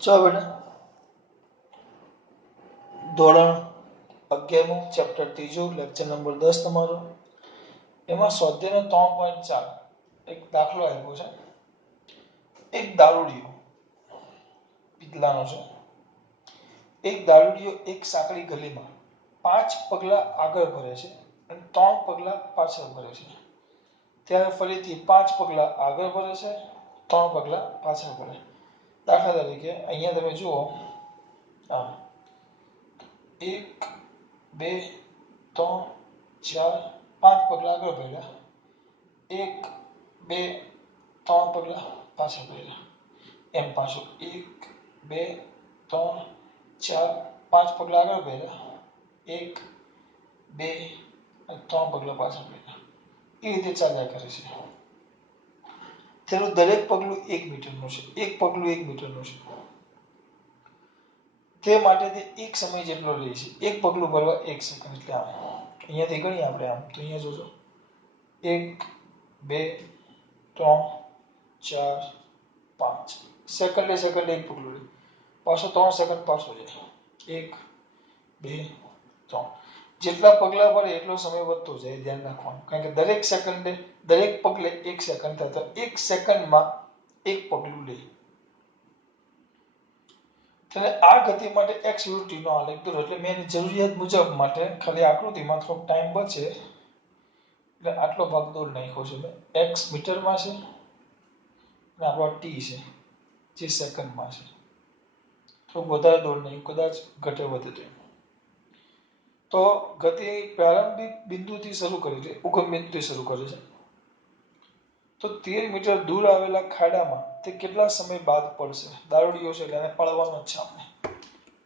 ચાલો બેટા, ધોરણ 11 ચેપ્ટર 3 લેક્ચર નંબર 10 તમારો. એમાં સ્વાધ્યાયનો 3.4 એક દાખલો આપ્યો છે. એક દારૂડિયો પિત્તલાનો છે. એક દારૂડિયો એક સાંકડી ગલીમાં 5 પગલા આગળ ભરે છે અને 3 પગલા પાછળ ભરે છે. ત્યારે ફરીથી 5 પગલા આગળ ભરે છે, 3 પગલા પાછળ ભરે. દાખલા તરીકે અહીંયા તમે જુઓ, આ 1 2 3 4 5 પગલા આગળ ભર્યા, 1 2 3 પગલા પાછળ ભર્યા. એમ પાછું 1 2 3 4 5 પગલા આગળ ભર્યા, 1 2 અને 3 પગલા પાછળ ભર્યા. એ રીતે ચાલ્યા કરે છે. તેનું દરેક પગલું 1 મીટરનું છે. એક પગલું 1 મીટરનું છે. તે માટે તે એક સમય જેટલો લે છે. એક પગલું ભરવા 1 સેકન્ડ. એટલે આમ અહીંયાથી ગણીએ આપણે. આમ તો અહીંયા જોજો, 1 2 3 4 5 સેકન્ડે સેકન્ડે એક પગલું લે. પાછો 3 સેકન્ડ પાછો જાય. 1 2 3 જેટલા પગલા ભરે એટલો સમય વધતો જાય. ધ્યાન રાખવાનું, કારણ કે દરેક સેકન્ડે દરેક પગલે 1 સેકન્ડ થાય, તો 1 સેકન્ડમાં એક પગલું લે. એટલે આ ગતિ માટે x વિરુદ્ધ t નો આલેખ દોરો. એટલે મેં એની જરૂરિયાત મુજબ માટે ખાલી આકૃતિમાં થોડોક ટાઈમ બચે એટલે આટલો ભાગ દોરી નાખ્યો છે મેં. x મીટરમાં છે અને આપણો t છે જે સેકન્ડમાં છે. થોડુંક વધારે દોરી નાખ્યું, કદાચ ઘટે વધે તો. ગતિ પ્રારંભિક બિંદુથી શરૂ કરે છે, ઉગમ બિંદુથી શરૂ કરે છે. તો 13 મીટર દૂર આવેલા ખાડામાં તે કેટલા સમય બાદ પડશે? દારૂડિયો છે એટલે એને પડવાનો જ છે આપણે.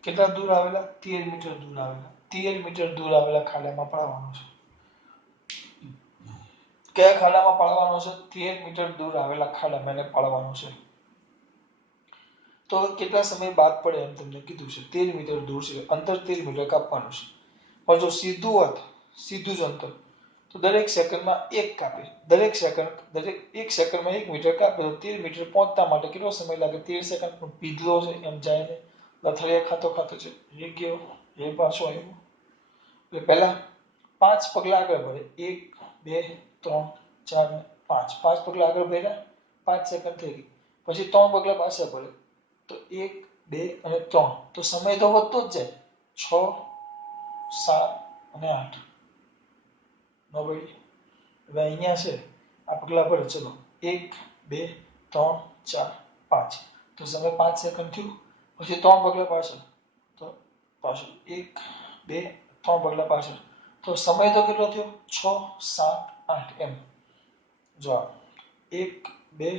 કેટલા દૂર આવેલા? 13 મીટર દૂર આવેલા. 13 મીટર દૂર આવેલા ખાડામાં પડવાનો છે. કયા ખાડામાં પડવાનો છે? 13 મીટર દૂર આવેલા ખાડામાં એને પડવાનો છે. તો કેટલા સમય બાદ પડે એમ તમને કીધું છે. 13 મીટર દૂર છે, અંતર 13 મીટર કાપવાનું છે. પણ જો સીધું હોત, સીધું જ અંતર, તો દરેક સેકન્ડમાં 1 કાપે. દરેક એક સેકન્ડમાં 1 મીટર કાપે તો 13 મીટર પહોંચતા માટે કેટલો સમય લાગે? 13 સેકન્ડ. પણ પીધલો છે એમ જાય ને, લથડિયા ખાતો ખાતો છે. એ ગયો, એ પાછો આવ્યો. એટલે પહેલા 5 પગલા આગળ ભરે. 1 2 3 4 5 5 પગલા આગળ ભર્યા, 5 સેકન્ડ થઈ ગઈ. પછી 3 પગલા પાછળ ભરે, તો 1 2 અને 3. તો સમય તો વધતો જ જાય. 6 7 અને 8. નો પડી? હવે અહીંયા છે આ પગલા ભરે. ચલો 1 2 3 4 5. તો સમય 5 સેકન્ડ થયું. પછી 3 પગલા પાછળ, તો પાછળ 1 2 3 પગલા પાછળ. તો સમય તો કેટલો થયો? 6 7 8 એમ. જો 1 2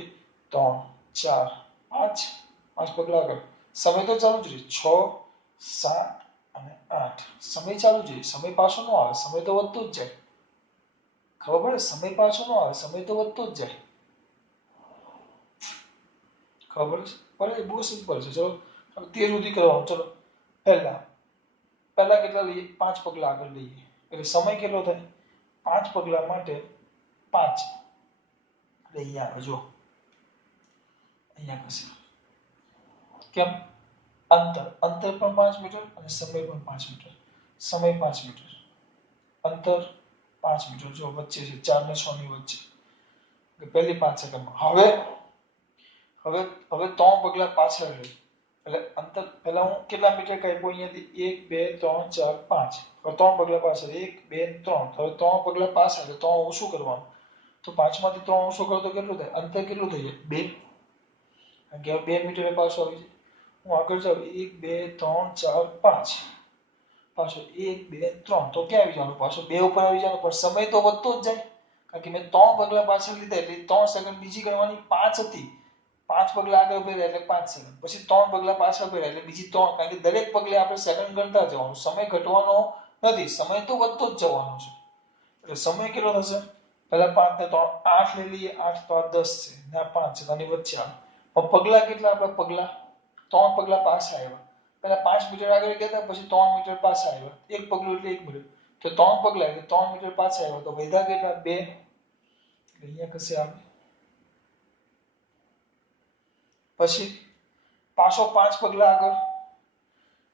3 4 5 5 પગલા આગળ. સમય તો ચાલુ જ રહે. 6 7 અને 8 સમય ચાલુ જ રહે. સમય પાછો ન આવે. સમય તો વધતો જ જાય. ખબર પડે? સમય પાછો ન આવે, સમય તો વધતો જ જાય. ખબર પડે? બહુ સિમ્પલ છે. ચલો 13 સુધી કરવાનું. ચલો પહેલા કેટલા લઈએ? 5 પગલા આગળ લઈએ. એટલે સમય કેટલો થાય? 5 પગલા માટે 5. એટલે અહીંયા આવે જો, અહીંયા કશે. કેમ? અંતર પણ 5 મીટર અને સમય પણ 5 મીટર. સમય 5 મીટર, અંતર 5 મીટર. જો વચ્ચે છે 4 ને 6 ની વચ્ચે. પહેલી 5 સેકન્ડમાં. હવે 3 પગલા પાછળ રહી. એટલે અંતર પહેલા હું કેટલા મીટર કાપ્યો અહીંયાથી? 1 2 3 4 5. હવે 3 પગલા પાછળ, 1 2 3. હવે 3 પગલા પાછળ, એટલે 3 ઓછું કરવાનું. તો 5 માંથી 3 ઓછું કરો તો કેટલું થાય? અંતર કેટલું થઈ જાય? 2. કારણ કે 2 મીટર પાછું આવી જાય. હું આગળ જાઉં 1 2 3 4 5. પાછું 1 2 3. તો ક્યાં આવી જવાનું? પાછું 2 ઉપર આવી જવાનું. પણ સમય તો વધતો જ જાય. કારણ કે મેં 3 પગલા પાછળ લીધા એટલે 3 સેકન્ડ બીજી ગણવાની 5 હતી. 5 પગલા આગળ ભર્યા એટલે 5 સેકન્ડ. પછી 3 પગલા પાછળ ભર્યા એટલે બીજી 3. કારણ કે દરેક પગલે આપણે સેકન્ડ ગણતા જવાનું. સમય ઘટવાનો નથી, સમય તો વધતો જ જવાનો છે. એટલે સમય કેટલો થશે? પહેલા 5 ને 3 8 લઈ લઈએ. 8 તો આ 10 છે ને આ 5 છે, આની વચ્ચે આવે. પણ પગલા કેટલા? આપણા પગલા 3 પગલા પાછા આવ્યા. પહેલા 5 મીટર આગળ ગયા હતા, પછી 3 મીટર પાછા આવ્યા. એક પગલું એટલે 1 મીટર. તો 3 પગલા એટલે 3 મીટર પાછા આવ્યા. તો વધ્યા કેટલા? 2. એટલે અહીંયા કશે આવે. પછી પાછો 5 પગલા આગળ.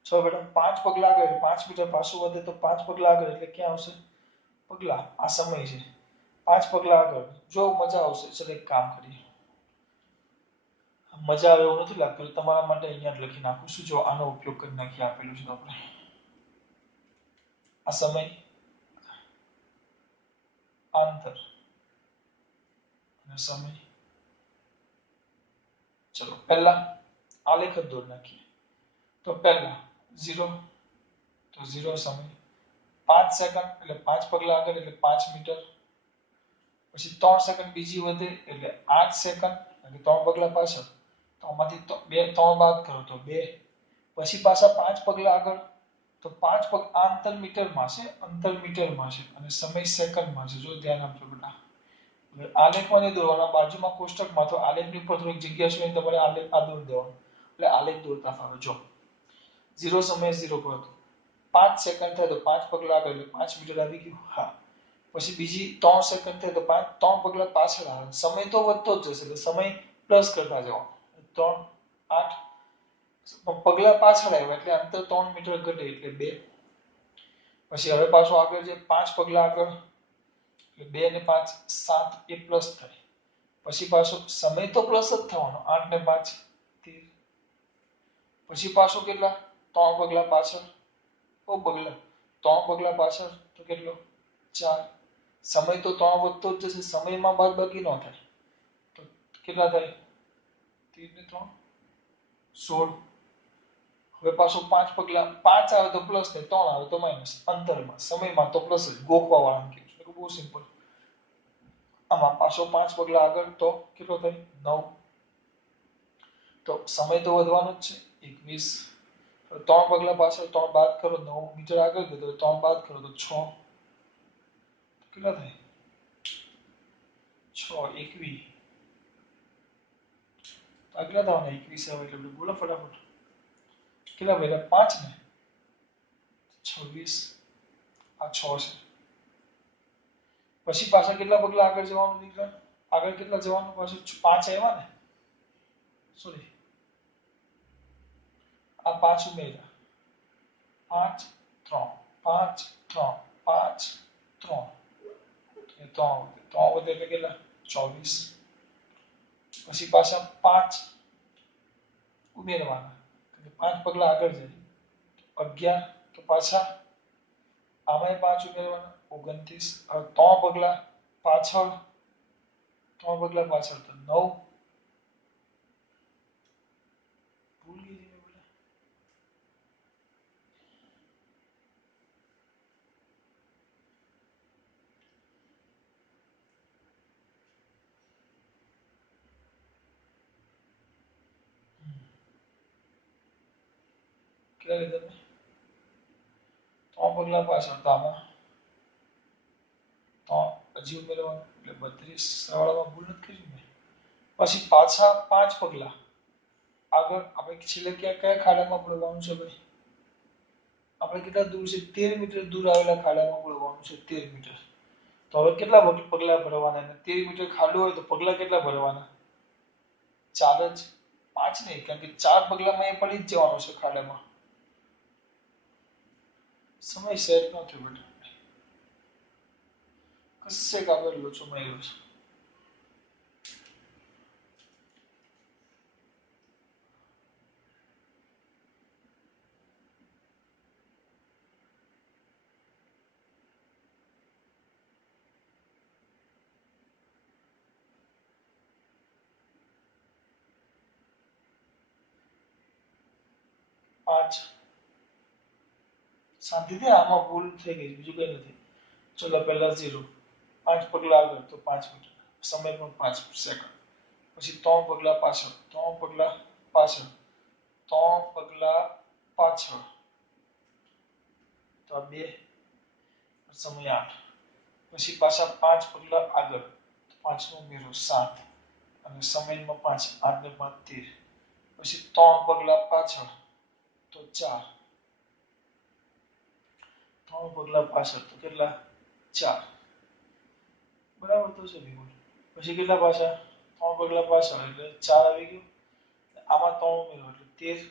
જો બેટા 5 પગલા આગળ 5 મીટર પાછું વધે તો 5 પગલા આગળ એટલે ક્યાં આવશે? પગલા. આ સમય છે. 5 પગલા આગળ. જો મજા આવશે ચલો એક કામ કરીએ. મજા આવે એવું નથી લાગતું તમારા માટે અહીંયા જ લખી નાખું છું. જો આનો ઉપયોગ કરી નાખીએ આપેલું છે તો આપણે. આ સમય અંતર અને સમય. ચલો પહેલા આલેખ જ દોરી નાખીએ. તો પહેલા 0 તો 0 સમય 5 સેકન્ડ એટલે 5 પગલા આગળ એટલે 5 મીટર. પછી 3 સેકન્ડ બીજી વધે એટલે 8 સેકન્ડ એટલે 3 પગલા પાછળ. તો આમાંથી 3 બાદ કરો તો 2. પછી પાછા 5 પગલા આગળ તો 5 પગ અંતર મીટરમાં છે અને સમય સેકન્ડમાં છે. જો ધ્યાન આપજો બેટા. હવે આલેખમાં નહીં દોરવાના બાજુમાં કોષ્ટકમાં તો આલેખની ઉપર થોડીક જગ્યા છે તમારે આલેખ આ દોરી દેવાનો એટલે આલેખ દોરતા ફાવે. જો 0 સમયે 0 કરો તો 5 સેકન્ડ થાય તો 5 પગલા આગળ એટલે 5 મીટર આવી ગયું. હા પછી બીજી 3 સેકન્ડ થાય તો 3 પગલા પાછળ આવે. સમય તો વધતો જ જશે એટલે સમય પ્લસ કરતા જવાનો. 3 8 પગલા પાછળ આવ્યા એટલે અંતર 3 મીટર ઘટે એટલે 2. પછી હવે પાછો આગળ જે 5 પગલા આગળ એટલે 2 ને 5 7 એ પ્લસ થાય. પછી પાછો સમય તો પ્લસ જ થવાનો 8 ને 5 13. પછી પાછો કેટલા 3 પગલા પાછળ પગલા 3 પગલા પાછળ તો કેટલો 4. સમય તો 3 વધતો જ જશે સમયમાં બાદબાકી ન થાય તો કેટલા થાય 13 ને 3 16. હવે પાછો 5 પગલા 5 આવે તો પ્લસ ને 3 આવે તો માઇનસ. અંતરમાં સમયમાં તો પ્લસ જ ગોખવા વાળા કે છે બહુ સિમ્પલ. આમાં પાછો 5 પગલા આગળ તો કેટલો થાય 9. તો સમય તો વધવાનો જ છે 21. 3 પગલા પાછળ 3 બાદ કરો 9 મીટર આગળ ગયો તો 3 બાદ કરો તો 6. કેટલા થાય 6 21. આગલા થવાના 21 આવે એટલે બોલો ફટાફટ. કેટલા બેટા 5 ને 26. આ 6 છે. પછી પાછા કેટલા પગલા આગળ જવાનું દીકરા? આગળ કેટલા જવાનું પાછું 5 આવ્યા ને સોરી આ 5 ઉમેર્યા 5 3 5 3 5 3 3 વધે એટલે કેટલા 24. પછી પાછા 5 ઉમેરવાના 5 પગલા આગળ જાય 11. તો પાછા આમાંય 5 ઉમેરવાના 29. હવે 3 પગલા પાછળ 3 પગલા પાછળ તો 9. ભૂલ ગઈ હતી બેટા કેટલા લીધા મેં 3 પગલા પાછળ તો આમાં 3 હજી ઉમેરવાનું એટલે 32. સરવાળામાં ભૂલ નથી કરી મેં. પછી પાછા 5 પગલા આગળ આપણે છેલ્લે કયા ખાડામાં પડવાનું છે ભાઈ? આપણે કેટલા દૂર છે 13 મીટર દૂર આવેલા ખાડામાં પડવાનું છે 13 મીટર. તો હવે કેટલા પગલા ભરવાના? 13 મીટર ખાડું હોય તો પગલા કેટલા ભરવાના? 4 જ. 5 નહીં કારણ કે 4 પગલામાં એ પડી જ જવાનો છે ખાડામાં. સમય સેટ ન થયો બેટા. કશે કાગળ લોચો માર્યો છે. પાંચ શાંતિથી આમાં ભૂલ થઈ ગઈ બીજું કઈ નથી. ચલો પહેલા 0 5 પગલા આગળ તો 5 મીટર સમય પણ 5 સેકન્ડ. પછી 3 પગલા પાછળ 3 પગલા પાછળ 3 પગલા પાછળ તો 2 સમય 8. પછી પાછા 5 પગલા આગળ 5 નો ઉમેરો 7 અને સમયમાં 5 8 ને 5 13. પછી 3 પગલા પાછળ તો 4 3 પગલા પાછળ તો કેટલા 4. બરાબર તો છે વિમલ. પછી કેટલા પાછા 3 પગલા પાછળ એટલે 4 આવી ગયું. આમાં 3 ઉમેરો એટલે 13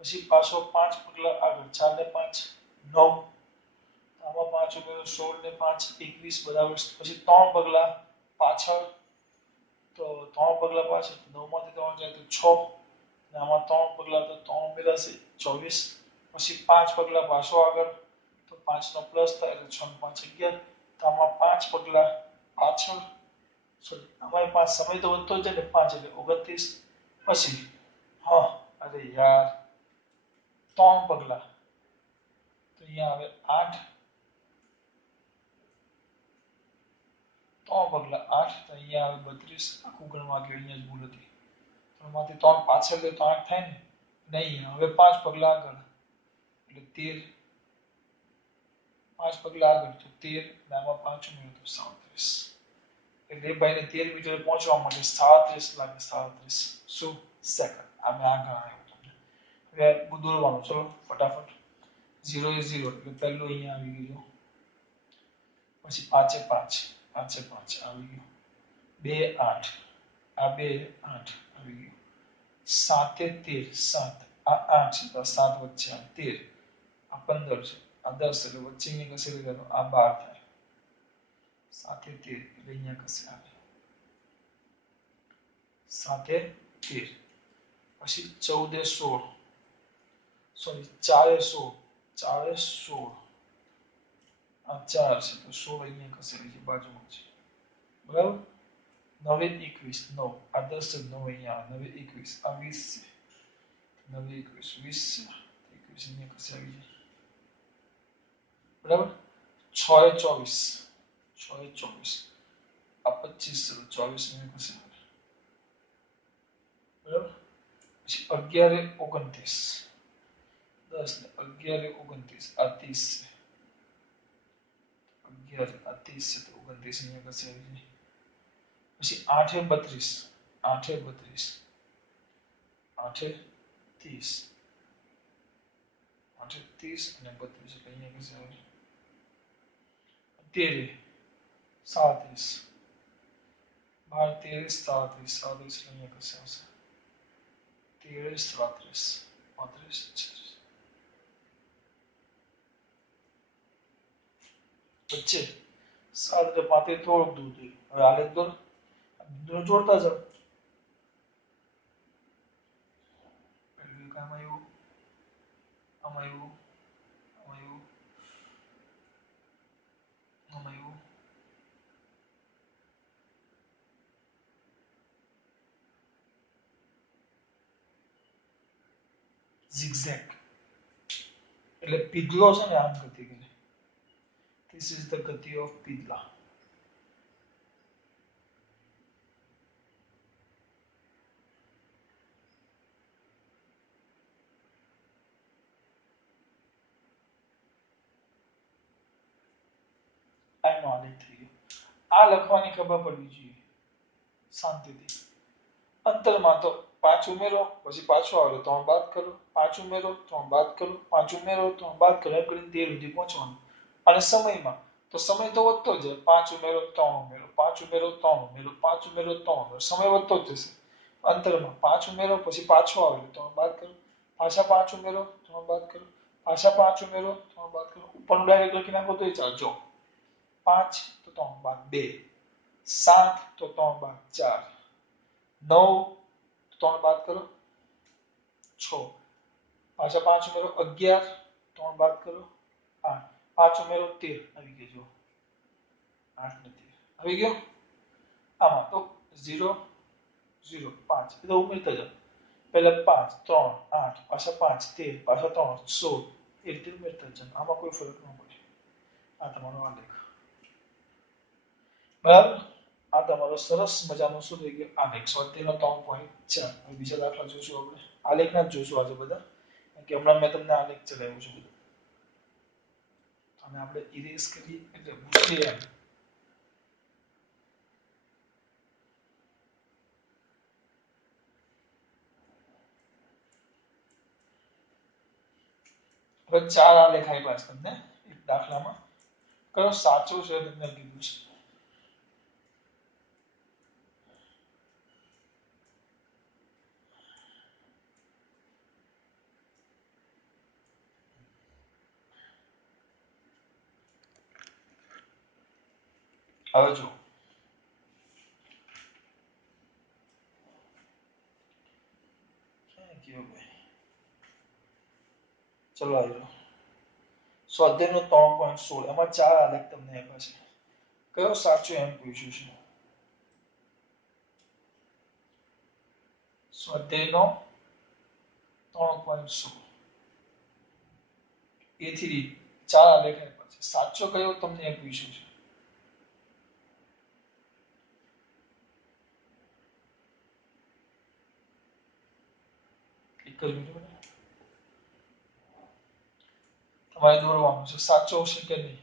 પછી પાછો 5 પગલા આગળ 4 ને 5 9 આમાં 5 ઉમેરો 16 ને 5 21 બરાબર પછી 3 પગલા પાછળ તો 3 પગલા પાછળ 9 માંથી 3 જાય તો 6 અને આમાં 3 પગલા તો 3 ઉમેરાશે 24 પછી 5 પગલા પાછો આગળ તો 5 નો પ્લસ થાય એટલે 6 ને 5 11 તો આમાં 5 પગલા પાછળ સોરી આમાં 5 સમય તો વધતો જ જાય ને 5 એટલે 29 પછી હા અરે યાર 3 પગલા તો અહીંયા આવે 8 3 પગલા 8 તો અહીંયા આવે 32 આખું ગણવા ગયો અહીંયા જ ભૂલ હતી ત્રણમાંથી 3 પાછળ લે તો 8 થાય ને નહીં હવે 5 પગલા આગળ એટલે 13 5 પગલા આગળ તો 13 અને આમાં 5 ઉમેરો તો 37 એટલે ભાઈને 13 મીટર પહોંચવા માટે 37 લાગે 37 શું સેકન્ડ અમે આગળ આવ્યો તમને હવે દોરવાનું ચલો ફટાફટ 0 એ 0 એટલે પહેલું અહીંયા આવી ગયું પછી 5 એ 5 5 એ 5 આવી ગયું 2 8 આ 2 8 આવી ગયું 7 એ 13 7 આ 8 છે તો 7 વચ્ચે આ 13 આ 15 છે આ 10 એટલે વચ્ચે અહીંયા ખસેડી દેવાનો આ 12 થાય 7 એ 13 એટલે અહીંયા કશે આવે 7 એ 13 પછી 14 એ 16 સોરી 4 એ 16 4 એ 16 આ 4 છે તો 16 અહીંયા ખસેડી છે બાજુમાં છે બરાબર 9 એ 21 9 આ 10 છે 9 અહીંયા 9 એ 21 આ 20 છે 9 એ 21 20 છે 21 અહીંયા ખસેડી છે બરાબર 6 એ 24 6 એ 24 આ 25 છે 24 અહીંયા ખસેડી બરાબર પછી 11 એ 29 10 ને 11 એ 29 આ 30 છે 11 આ 30 છે તો 29 અહીંયા ખસેડી છે પછી 8 એ 32 8 એ 32 8 એ 30 8 એ 30 અને 32 એટલે અહીંયા ખસેડી 13 37 12 13 37 37 અહીંયા ખસેડશે 13 37 35 36 વચ્ચે 7 એટલે 35 થોડુંક દૂર થયું હવે આલેખ દોર બિંદુને જોડતા જાઓ પહેલું કામ આવ્યું આમાં આવ્યું આમાં આવ્યું આમાં આવ્યું zigzag એટલે પીગલો છે ને આમ ગતિ કરે this is the gati of pidla આનો આલેખ થઈ ગયો આ લખવાની ખબર પડવી જોઈએ શાંતિથી અંતરમાં તો 5 ઉમેરો પછી પાછો આવ્યો 3 બાદ કરો 5 ઉમેરો 3 બાદ કરો 5 ઉમેરો 3 બાદ કરો એમ કરીને 13 સુધી પહોંચવાનું અને સમયમાં તો સમય તો વધતો જ જાય 5 ઉમેરો 3 ઉમેરો 5 ઉમેરો 3 ઉમેરો 5 ઉમેરો 3 ઉમેરો સમય વધતો જ જશે અંતરમાં 5 ઉમેરો પછી પાછો આવ્યો 3 બાદ કરો પાછા 5 ઉમેરો 3 બાદ કરો પાછા 5 ઉમેરો 3 બાદ કરો ઉપરનું ડાયરેક્ટ લખી નાખો તો ચાલજો 5 તો 3 બાદ 2 7 તો 3 બાદ 4 9 3 બાદ કરો 6 પાછા 5 ઉમેરો 11 3 બાદ કરો 8 5 ઉમેરો 13 આવી ગયો જો 8 ને 13 આવી ગયો આમાં તો 0 0 5 એ તો ઉમેરતા જાઓ પહેલા 5 3 8 પાછા 5 13 પાછા 3 16 એ રીતે ઉમેરતા જાઓ આમાં કોઈ ફરક ન પડે આ તમારો આલેખ બરાબર આ તમારો સરસ મજાનો શું થઈ ગયો આલેખ સ્વાધ્યાયનો 3.4 હવે બીજા દાખલા જોશું આપણે આલેખના જ જોશું આજે બધા કે હમણાં મેં તમને આલેખ ચલાવ્યું છે બધું અને આપણે ઇરેઝ કરી એટલે ભૂલી એમ હવે 4 આલેખ આપ્યા છે તમને એક દાખલામાં કયો સાચો છે તમને કીધું છે હવે જો કેવું ભાઈ, ચલો આવ્યો સ્વાધ્યાયનો 3.16 એમાં 4 આલેખ તમને આપ્યા છે. કયો સાચો એમ પૂછ્યું છે. સ્વાધ્યાયનો 3.16 એથી 4 આલેખ આપ્યા છે. સાચો કયો તમને એ પૂછ્યું છે. એક જ મિનિટ તમારે દોરવાનું છે. સાચો છે કે નહીં.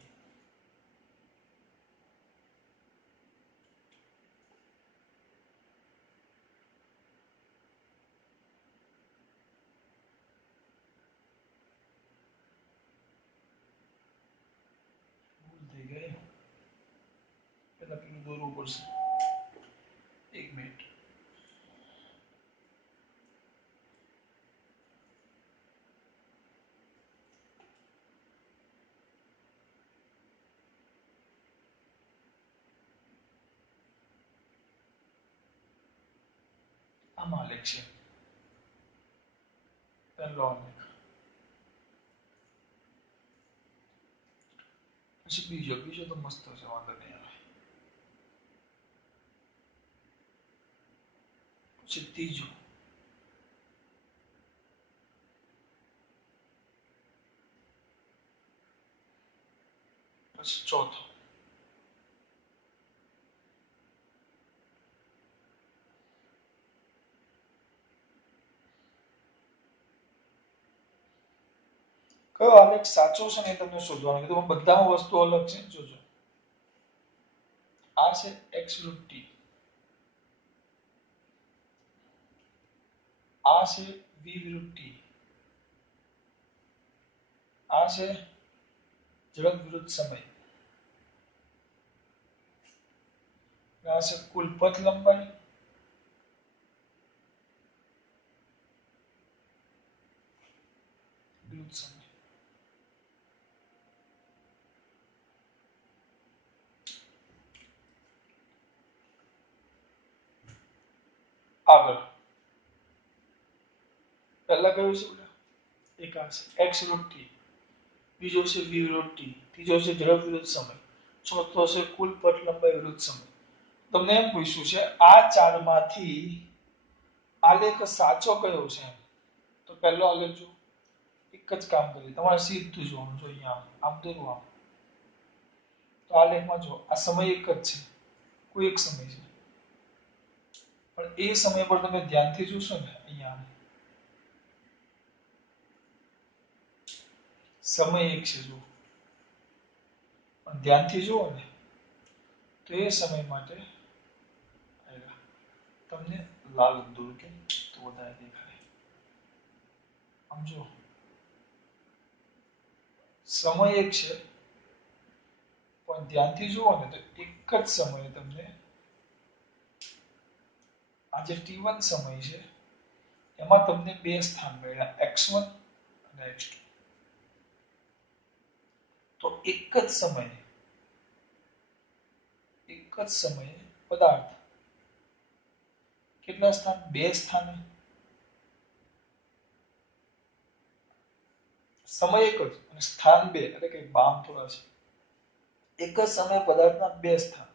થઈ ગઈ પેલા પેલું દોરવું પડશે. એક મિનિટ. આમાં આલેખ છે. પહેલો આલેખ પછી બીજો તો મસ્ત છે, વાંધો નહીં આવે. પછી ત્રીજો, પછી ચોથો, કયો આલેખ સાચો છે ને તમને શોધવાનું કીધું. બધામાં વસ્તુ અલગ છે. જોજો આ છે x રૂટ t, આ છે v વિરુદ્ધ t, આ છે ઝડપ વિરુદ્ધ સમય, આ છે કુલ પથ લંબાઈ, વિરુદ્ધ સમય. આગળ પહેલા કયું છે બેટા? એક આ છે x રૂટ t, બીજો છે v વિરુદ્ધ t, ત્રીજો છે ઝડપ વિરુદ્ધ સમય, ચોથો છે કુલ પથ લંબાઈ વિરુદ્ધ સમય. તમને એમ પૂછ્યું છે આ ચારમાંથી આલેખ સાચો કયો છે. તો પહેલો આલેખ જો એક જ કામ કરી તમારે સીધું જોવાનું. જો અહીંયા આમ દોરવું આમ, તો આલેખમાં જો આ સમય એક જ છે, કોઈ એક સમય છે, પણ એ સમય પર તમે ધ્યાનથી જોશો ને અહીંયા સમય એક છે જો, પણ ધ્યાનથી જુઓ ને તો એ સમય માટે તમને લાલ દોર કે તો વધારે દેખાય. આમ જો સમય એક છે, પણ ધ્યાનથી જુઓ ને તો એક જ સમયે તમને આ જે t1 સમય છે એમાં તમને બે સ્થાન મળ્યા x1 અને x2. તો એક જ સમયે પદાર્થ કેટલા સ્થાન? બે સ્થાને. સમય એક જ અને સ્થાન બે, એટલે કે બામ થોડા છે. એક જ સમયે પદાર્થના બે સ્થાન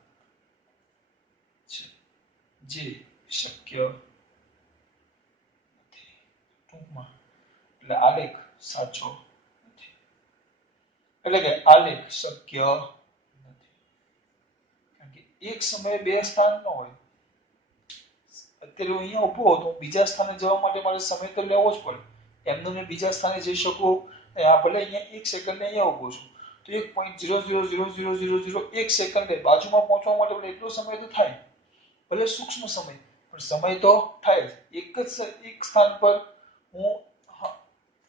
છે, જે શક્ય નથી. ટૂંકમાં એટલે આલેખ સાચો નથી, એટલે કે આલેખ શક્ય નથી. કારણ કે એક સમયે બે સ્થાન ન હોય. અત્યારે હું અહીંયા ઊભો હતો, બીજા સ્થાને જવા માટે મારે સમય તો લેવો જ પડે. એમને મેં બીજા સ્થાને જઈ શકું, ભલે અહીંયા એક સેકન્ડ અહીંયા ઊભો છું, તો 1.000001 સેકન્ડે બાજુમાં પહોંચવા માટે એટલો સમય તો થાય. ભલે સૂક્ષ્મ સમય, પણ સમય તો થાય જ. એક સ્થાન પર હું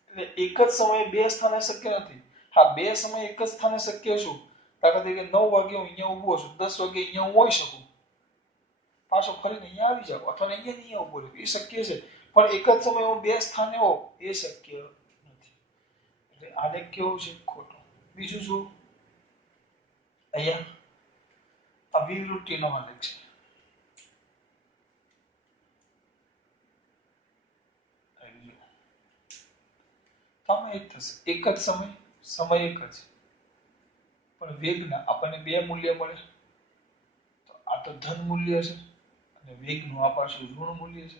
એટલે એક જ સમયે બે સ્થાને શક્ય નથી. હા, બે સમય એક જ સ્થાને શક્ય છું. દાખલા તરીકે 9 વાગે હું અહીંયા ઊભો છું, 10 વાગે અહીંયા હું હોઈ શકું, પાછો ફરીને અહીંયા આવી જાવ, અથવા અહીંયા નહીં ઊભો રહું, એ શક્ય છે. પણ એક જ સમયે હું બે સ્થાને હોઉં એ શક્ય નથી. એટલે આલેખ કેવો છે? ખોટો. બીજું શું? અહીંયા આ વિવૃત્તિનો આલેખ છે. તમે એક થશે એક જ સમય એક જ પણ વેગના આપણને બે મૂલ્ય મળે. તો આ તો ધન મૂલ્ય છે અને વેગનું આ પાછું ઋણ મૂલ્ય છે.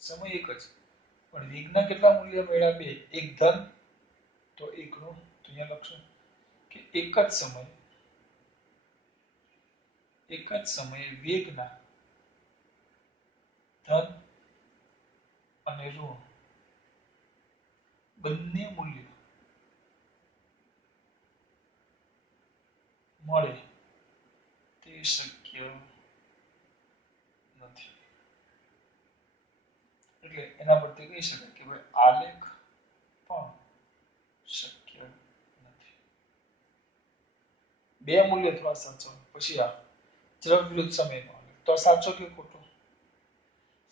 સમય એક જ પણ વેગના કેટલા મૂલ્ય મળ્યા? બે. એક ધન તો એક ઋણ. તો અહીંયા લખશું કે એક જ સમયે વેગના ધન અને ઋણ બંને મૂલ્ય મળે તે શક્ય નથી. એટલે એના પરથી કહી શકાય કે ભાઈ આલેખ પણ શક્ય નથી. બે મૂલ્ય થોડા સાચા. પછી આ ઝડપ વિરુદ્ધ સમયનો આલેખ. તો સાચો કે ખોટો?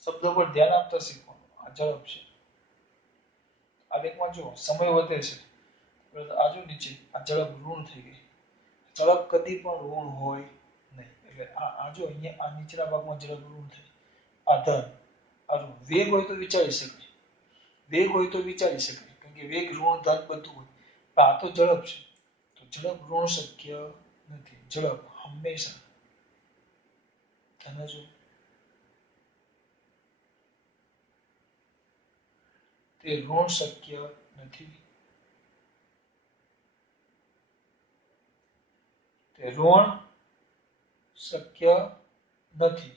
શબ્દો પર ધ્યાન આપતા શીખવાનું. આ ઝડપ છે. આલેખમાં જો સમય વધે છે. આજુ નીચે આ ઝડપ ઋણ થઈ ગઈ. ઝડપ કદી પણ ઋણ હોય નહીં. એટલે આ જો અહીંયા આ નીચેના ભાગમાં ઝડપ ઋણ થઈ. આ ધન આ વેગ હોય તો વિચારી શકાય. વેગ હોય તો વિચારી શકાય. કારણ કે વેગ ઋણ ધન બધું હોય. પણ આ તો ઝડપ છે. તો ઝડપ ઋણ શક્ય નથી. ઝડપ હંમેશા ધન જ હોય. તે ઋણ શક્ય નથી. તે ઋણ શક્ય નથી.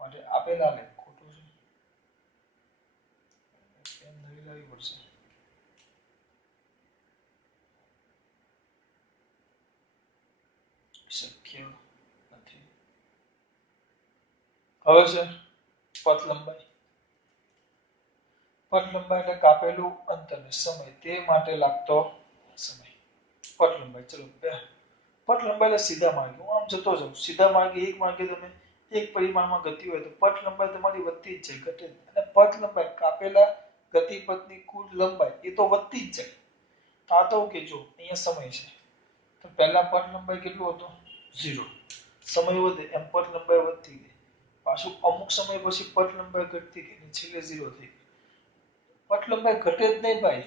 માટે આપેલ આલેખ ખોટો છે. પેન નવી લાવવી પડશે. શક્ય નથી. હવે છે પથ લંબાઈ. પથ લંબાઈ એટલે કાપેલું અંતર ને સમય તે માટે લાગતો સમય. પથ લંબાઈ. ચલો પથ લંબાઈ એટલે સીધા માર્ગે. હું આમ જતો જાઉં સીધા માર્ગે એક માર્ગે તમે એક પરિમાણમાં ગતિ હોય તો પથ લંબાઈ તમારી વધતી જ જાય ઘટે. અને પથ લંબાઈ કાપેલા ગતિપથની કુલ લંબાઈ એ તો વધતી જ જાય. તો આ તો કે જો અહીંયા સમય છે તો પહેલા પથ લંબાઈ કેટલું હતું? 0. સમય વધે એમ પથ લંબાઈ વધતી ગઈ. પાછું અમુક સમય પછી પથ લંબાઈ ઘટતી ગઈ અને છેલ્લે 0 થઈ ગઈ. પથ લંબાઈ ઘટે જ નહીં ભાઈ.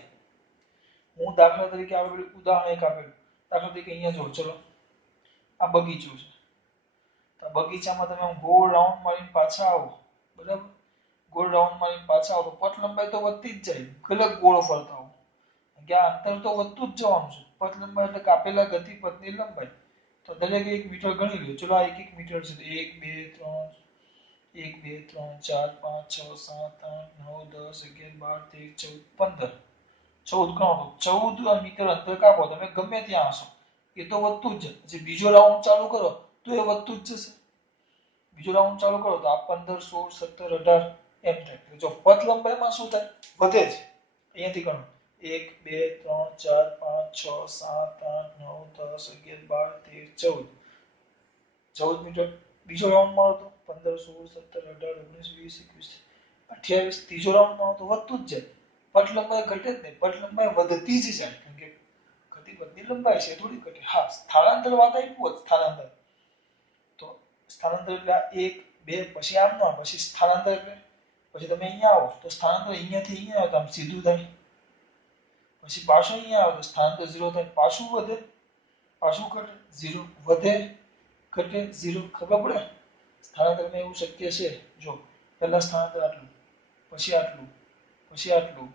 હું દાખલા તરીકે આપણે ઉદાહરણ એક આપેલું. દાખલા તરીકે અહીંયા જો ચલો આ બગીચો છે. તો બગીચામાં તમે ગોળ રાઉન્ડ મારીને પાછા આવો બરાબર. ગોળ રાઉન્ડ મારીને પાછા આવો તો પથ લંબાઈ તો વધતી જ જાય. ભલે ગોળ ફરતા હો. કે આ અંતર તો વધતું જ જવાનું છે. પથ લંબાઈ એટલે કાપેલા ગતિપથની લંબાઈ. તો દરેક 1 મીટર ગણી લો. ચલો આ 1 મીટર છે. 1 2 3 1 2 3 4 5 6 7 8 9 10 11 12 13 14 15 14 ગણો તો 14 મીટર અંતર કાપો તમે ગમે ત્યાં હશો એ તો વધતું જ જાય. પછી બીજો રાઉન્ડ ચાલુ કરો તો એ વધતું જ જશે. બીજો રાઉન્ડ ચાલુ કરો તો આ 15 16 17 18 એમ થાય. જો પથ લંબાઈમાં શું થાય? વધે છે. અહીંયાથી ગણો 1 2 3 4 5 6 7 8 9 10 11 12 13 14 મીટર. બીજો રાઉન્ડ મારો તો 15 16 17 18 19 20 21 28. ત્રીજો રાઉન્ડ મારો તો વધતું જ જાય. પથ લંબાઈ ઘટે જ નહીં. પથ લંબાઈ વધતી જ જાય. કારણ કે ગતિપથની લંબાઈ છે થોડી ઘટે. હા સ્થાનાંતર વાત આપ્યું સ્થાનાંતર. તો સ્થાનાંતર એટલે 1 2 પછી આમ નો પછી સ્થાનાંતર એટલે પછી તમે અહીંયા આવો તો સ્થાનાંતર અહીંયાથી અહીંયા આવે તો આમ સીધું થાય. પછી પાછું અહીંયા આવે તો સ્થાનાંતર 0 થાય. પાછું વધે પાછું ઘટે 0 વધે ઘટે 0. ખબર પડે? સ્થાનાંતરમાં એવું શક્ય છે. જો પહેલા સ્થાનાંતર આટલું પછી આટલું પછી આટલું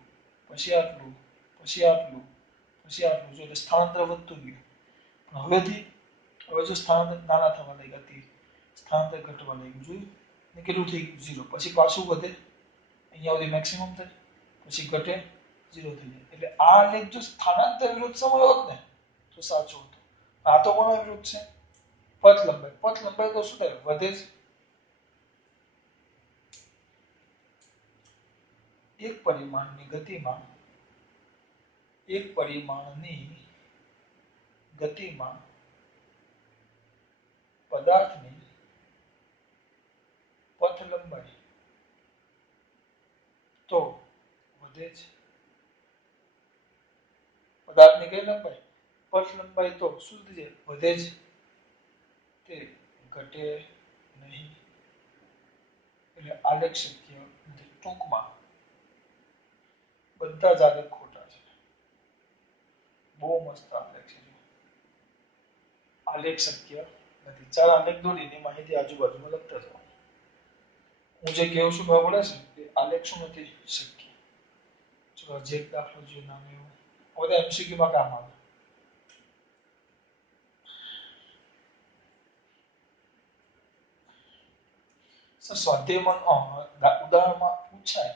પછી આટલું પછી આટલું પછી આટલું. જો એટલે સ્થાનાંતર વધતું ગયું. હવેથી હવે જો સ્થાનાંતર નાના થવા લાગ્યા સ્થાનાંતર ઘટવા લાગ્યું. જોયું ને કેટલું થઈ ગયું? 0. પછી પાછું વધે અહીંયા સુધી મેક્સિમમ થાય પછી ઘટે 0 થઈ જાય. એટલે આ લેખ જો સ્થાનાંતર વિરુદ્ધ સમય હોત ને તો સાચું હતું. આ તો કોના વિરુદ્ધ છે? પથ લંબાઈ. પથ લંબાઈ તો શું થાય? વધે જ. એક પરિમાણની ગતિમાં પદાર્થની પથ લંબાઈ તો વધે જ. પદાર્થની કઈ લંબાઈ? પથ લંબાઈ તો શું થઈ જાય? વધે જ. તે ઘટે નહીં, એટલે આલેખ શક્ય નથી. ટૂંકમાં બધા જ આલેખ ખોટા છે. બહુ મસ્ત આલેખ છે. આલેખ શક્ય નથી. ચાર આલેખ દોરી એની માહિતી આજુબાજુમાં લખતા જાઓ. હું જે કહું છું ખબર પડે છે કે આલેખ શું નથી શક્ય. ચલો જે એક દાખલો જે નામ એવું હવે MCQ માં કામ આવે. સ્વાધ્યાયમાં ઉદાહરણમાં પૂછાય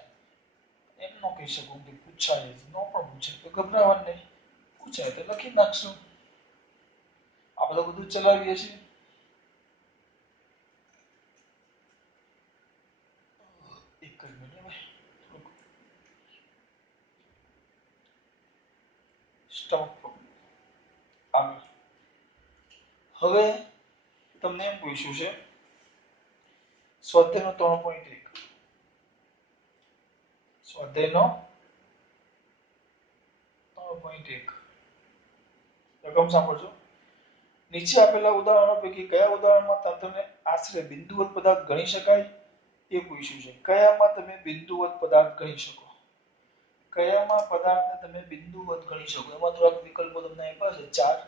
એમ ન કહી શકું કે પૂછાય જ ન પણ પૂછાય તો ગભરાવાનું નહીં. પૂછાય તો લખી નાખશું. આપણે બધું ચલાવીએ છીએ. એક જ મિનિટ સ્ટોપ. આગળ હવે તમને એમ પૂછ્યું છે સ્વાધ્યાયનો 3.1 સ્વાધ્યાયનો 3.1 રકમ સાંભળજો. નીચે આપેલા ઉદાહરણો પૈકી કયા ઉદાહરણમાં તંત્રને આશરે બિંદુવત પદાર્થ ગણી શકાય એ પૂછ્યું છે. કયામાં તમે બિંદુવત પદાર્થ ગણી શકો? કયામાં પદાર્થને તમે બિંદુવત ગણી શકો? એમાં થોડાક વિકલ્પો તમને આપ્યા છે 4.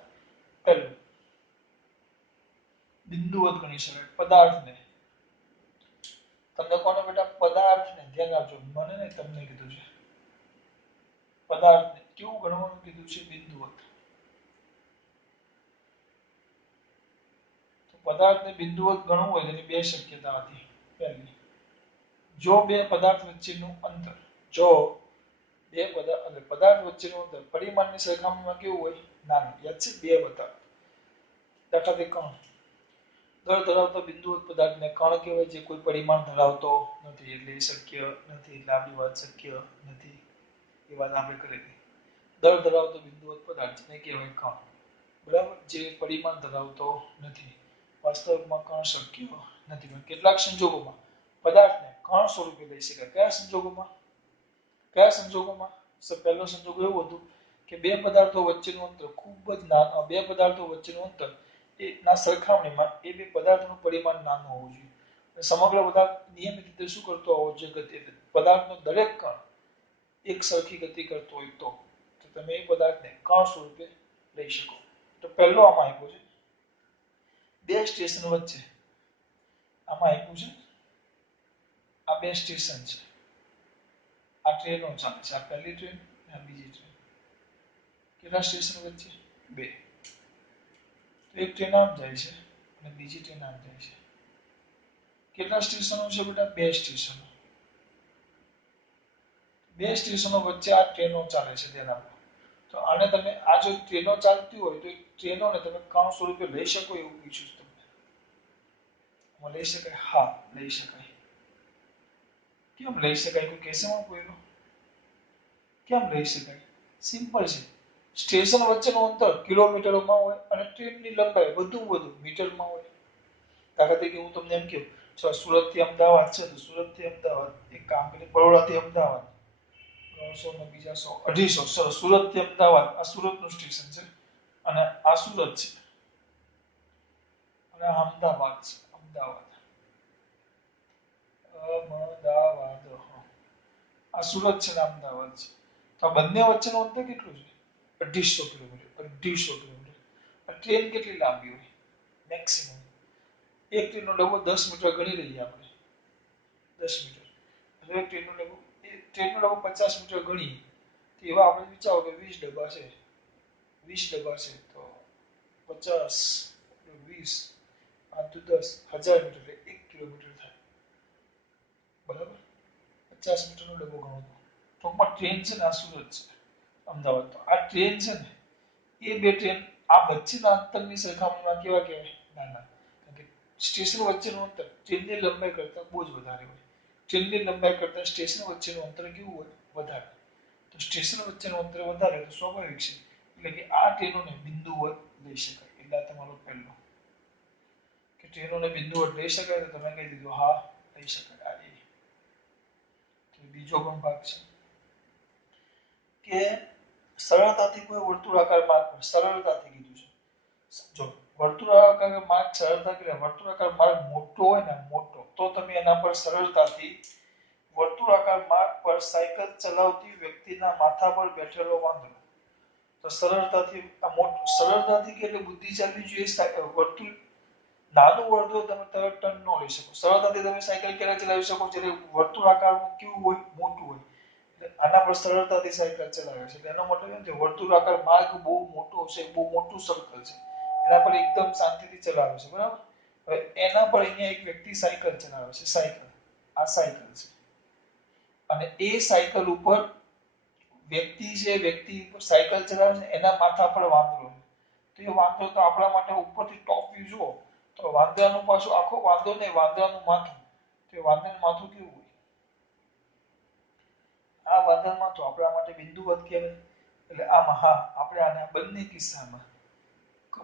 પહેલું બિંદુવત ગણી શકાય પદાર્થને. તમને કોને બેટા પદાર્થને ધ્યાન આપજો. મને નહીં તમને કીધું છે. પદાર્થને કેવું ગણવાનું કીધું છે? બિંદુવત. તો પદાર્થને બિંદુવત ગણવું હોય તેની બે શક્યતા હતી. પહેલી, જો બે પદાર્થ વચ્ચેનું અંતર જો બે પદાર્થ વચ્ચેનું અંતર પરિમાણની સરખામણીમાં કેવું હોય? નાનું. યાદ છે? બે પદાર્થ. દાખલા તરીકે કણ. દળ ધરાવતો બિંદુવત પદાર્થને કણ કહેવાય જે કોઈ પરિમાણ ધરાવતો નથી, એટલે એ શક્ય નથી. એટલે આપણી વાત શક્ય નથી. એ વાત આપણે કરેલી. દળ ધરાવતો બિંદુવત પદાર્થ ને કહેવાય કણ. બરાબર? જે પરિમાણ ધરાવતો નથી. વાસ્તવિકમાં કણ શક્ય નથી. પણ કેટલાક સંજોગોમાં પદાર્થને કણ સ્વરૂપે લઈ શકાય. કયા સંજોગોમાં? કયા સંજોગોમાં? પહેલો સંજોગ એવો હતો કે બે પદાર્થો વચ્ચેનું અંતર ખૂબ જ નાનું, બે પદાર્થો વચ્ચેનું અંતર એના સરખામણીમાં એ બે પદાર્થોનું પરિમાણ નાનું હોવું જોઈએ. સમગ્ર પદાર્થ નિયમિત રીતે શું કરતો હોવો જોઈએ? ગતિ. પદાર્થનો દરેક કણ એક સરખી ગતિ કરતો હોય તો તમે એ પદાર્થને કણ સ્વરૂપે લઈ શકો. તો પહેલો આમાં આપ્યો છે બે સ્ટેશન વચ્ચે. આમાં આપ્યું છે આ બે સ્ટેશન છે. આ ટ્રેનો ચાલે છે. આ પહેલી ટ્રેન અને બીજી ટ્રેન. કેટલા સ્ટેશન વચ્ચે? બે. એક ટ્રેન આમ જાય છે અને બીજી ટ્રેન આમ જાય છે. કેટલા સ્ટેશનો છે બેટા? બે સ્ટેશનો. બે સ્ટેશનો વચ્ચે આ ટ્રેનો ચાલે છે. ધ્યાન આપો. તો આને તમે આ જો ટ્રેનો ચાલતી હોય તો ટ્રેનોને તમે કણ સ્વરૂપે લઈ શકો એવું પૂછ્યું છે તમને. લઈ શકાય? હા, લઈ શકાય. કેમ લઈ શકાય? કોઈ કહેશે માં કોઈનો? કેમ લઈ શકાય? સિમ્પલ છે. સ્ટેશન વચ્ચેનું અંતર કિલોમીટરોમાં હોય અને ટ્રેનની લંબાઈ વધુ મીટરમાં હોય. દાખલા તરીકે હું તમને એમ કહું સુરત થી અમદાવાદ છે તો સુરત થી અમદાવાદ એક કામ કરીને બરોડા થી અમદાવાદ 100 ને બીજા 100 250. ચલો સુરત થી અમદાવાદ આ સુરત નું સ્ટેશન છે અને આ સુરત છે અને અમદાવાદ છે. અમદાવાદ આ સુરત છે ને અમદાવાદ છે. તો આ બંને વચ્ચેનું અંતર કેટલું છે? 250 કિલોમીટર. 250 કિલોમીટર. ટ્રેન કેટલી લાંબી હોય? મેક્સિમમ એક ટ્રેનનો ડબ્બો 10 મીટર ગણી લઈએ આપણે. 10 મીટર. હવે ટ્રેનનો ડબ્બો 50 મીટર ગણીએ તો એવા આપણે વિચારો કે 20 ડબ્બા છે. 20 ડબ્બા છે તો 50 20 5 તો 10 1000 મીટર એટલે 1 કિલોમીટર થાય. બરાબર? 50 મીટરનો ડબ્બો ગણો તો. ટૂંકમાં ટ્રેન છે ને આ સુરત છે અમદાવાદ. તો આ ટ્રેન છે ને એ બે ટ્રેન આ વચ્ચેના અંતરની સરખામણીમાં કેવા કહેવાય? નાના. કારણ કે સ્ટેશન વચ્ચેનું અંતર ટ્રેનની લંબાઈ કરતાં બહુ જ વધારે હોય. ટ્રેનની લંબાઈ કરતાં સ્ટેશન વચ્ચેનું અંતર કેવું હોય? વધારે. તો સ્ટેશન વચ્ચેનું અંતર વધારે તો સ્વાભાવિક છે એટલે કે આ ટ્રેનોને બિંદુવત લઈ શકાય. એટલે આ તમારો પહેલો કે ટ્રેનોને બિંદુવત લઈ શકાય તો તમે કહી દીધું હા લઈ શકાય. આ બીજો પણ ભાગ છે કે સરળતાથી કોઈ વર્તુળાકાર માર્ગ પર સરળતાથી કીધું છે. જો વર્તુળાકાર માર્ગ સરળતાથી વર્તુળાકાર માર્ગ મોટો હોય ને મોટો તો તમે એના પર સરળતાથી વર્તુળાકાર માર્ગ પર સાયકલ ચલાવતી વ્યક્તિના માથા પર બેઠેલો વાંદરો તો સરળતાથી સરળતાથી કે એટલે બુદ્ધિશાળી જોઈએ વર્તુળ નાનું વર્તુળ તમે તરત ટર્ન ન લઈ શકો સરળતાથી તમે સાયકલ ક્યારે ચલાવી શકો જ્યારે વર્તુળાકારનું કેવું હોય મોટું હોય એટલે આના પર સરળતાથી સાયકલ ચલાવે છે એનો મતલબ એમ છે વર્તુળાકાર માર્ગ બહુ મોટો છે બહુ મોટું સર્કલ છે એના પર એકદમ શાંતિથી ચલાવે છે બરાબર હવે એના પર અહીંયા એક વ્યક્તિ સાયકલ ચલાવે છે સાયકલ આ સાયકલ છે અને એ સાયકલ ઉપર વ્યક્તિ છે વ્યક્તિ ઉપર સાયકલ ચલાવે છે એના માથા પર વાંદરો તો એ વાંદરો તો આપણા માટે ઉપરથી ટોપ વ્યૂ જુઓ તો વાંદરાનું પાછું આખો વાંદરો ને વાંદરાનું માથું તો એ વાંદરાનું માથું કેવું હોય આ વાંદરાનું માથું આપણા માટે બિંદુવત કહેવાય એટલે આમાં હા આપણે આને બંને કિસ્સામાં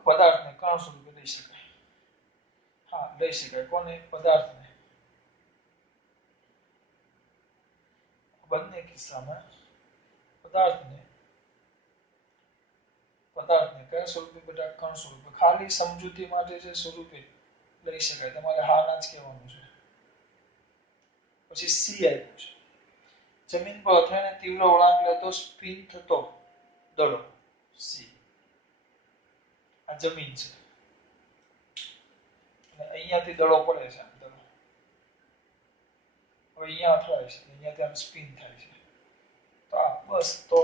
પદાર્થને કણ સ્વરૂપે લઈ શકાય હા લઈ શકાય કોને પદાર્થને બંને કિસ્સામાં પદાર્થને કયા સ્વરૂપે બેટા કણ સ્વરૂપે ખાલી સમજૂતી માટે જે સ્વરૂપે લઈ શકાય તમારે હા ના જ કહેવાનું છે પછી સી આપ્યું છે જમીન પર અથડાઈને તીવ્ર વળાંક લેતો સ્પિન થતો દડો સી આ જમીન છે અને અહીંયાથી દડો પડે છે આમ દડો હવે અહીંયા અથડાય છે અહીંયાથી આમ સ્પિન થાય છે તો આ બસ તો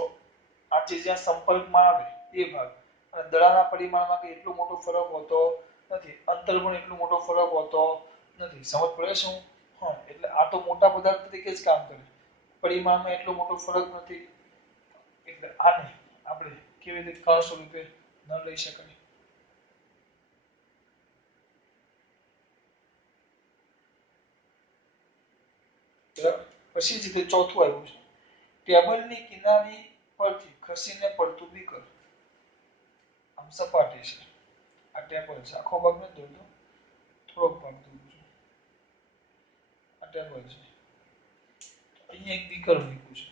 આ ચીજ જ્યાં સંપર્કમાં આવે એ ભાગ અને દડાના પરિમાણમાં કે એટલો મોટો ફરક હોતો નથી અંતર પણ એટલો મોટો ફરક હોતો નથી સમજ પડે શું હા એટલે આ તો મોટા પદાર્થ તરીકે જ કામ કરે પરિમાણમાં એટલો મોટો ફરક નથી એટલે આને આપણે કેવી રીતે કણ સ્વરૂપે ન લઈ શકાય પછી જ ચોથું આવ્યું છે ટેબલની કિનારી પરથી ખસીને પડતું બીકર આમ સપાટી છે આ ટેબલ છે આખો ભાગ નથી દોરતો થોડોક ભાગ દોરું છું આ ટેબલ છે અહીંયા એક બીકર મૂક્યું છે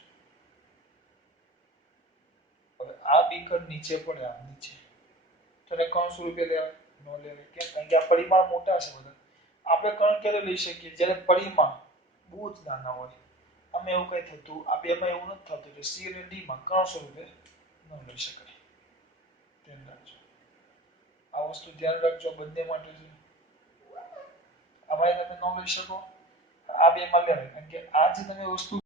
હવે આ બીકર નીચે પડે આમ નીચે તો એને કણ સ્વરૂપે લેવાય ન લેવાય કેમ કારણ કે આ પરિમાણ મોટા છે બધા આપણે કણ ક્યારે લઈ શકીએ જ્યારે પરિમાણ બહુ જ નાના હોય અમે એવું કઈ થતું આ બેમાં એવું નથી થતું એટલે સી અને ડી માં કણ સ્વરૂપે ન લઈ શકાય ધ્યાન રાખજો આ વસ્તુ ધ્યાન રાખજો બંને માટે છે આમાં તમે ન લઈ શકો આ બે માં લેવાય કારણ કે આ જે તમે વસ્તુ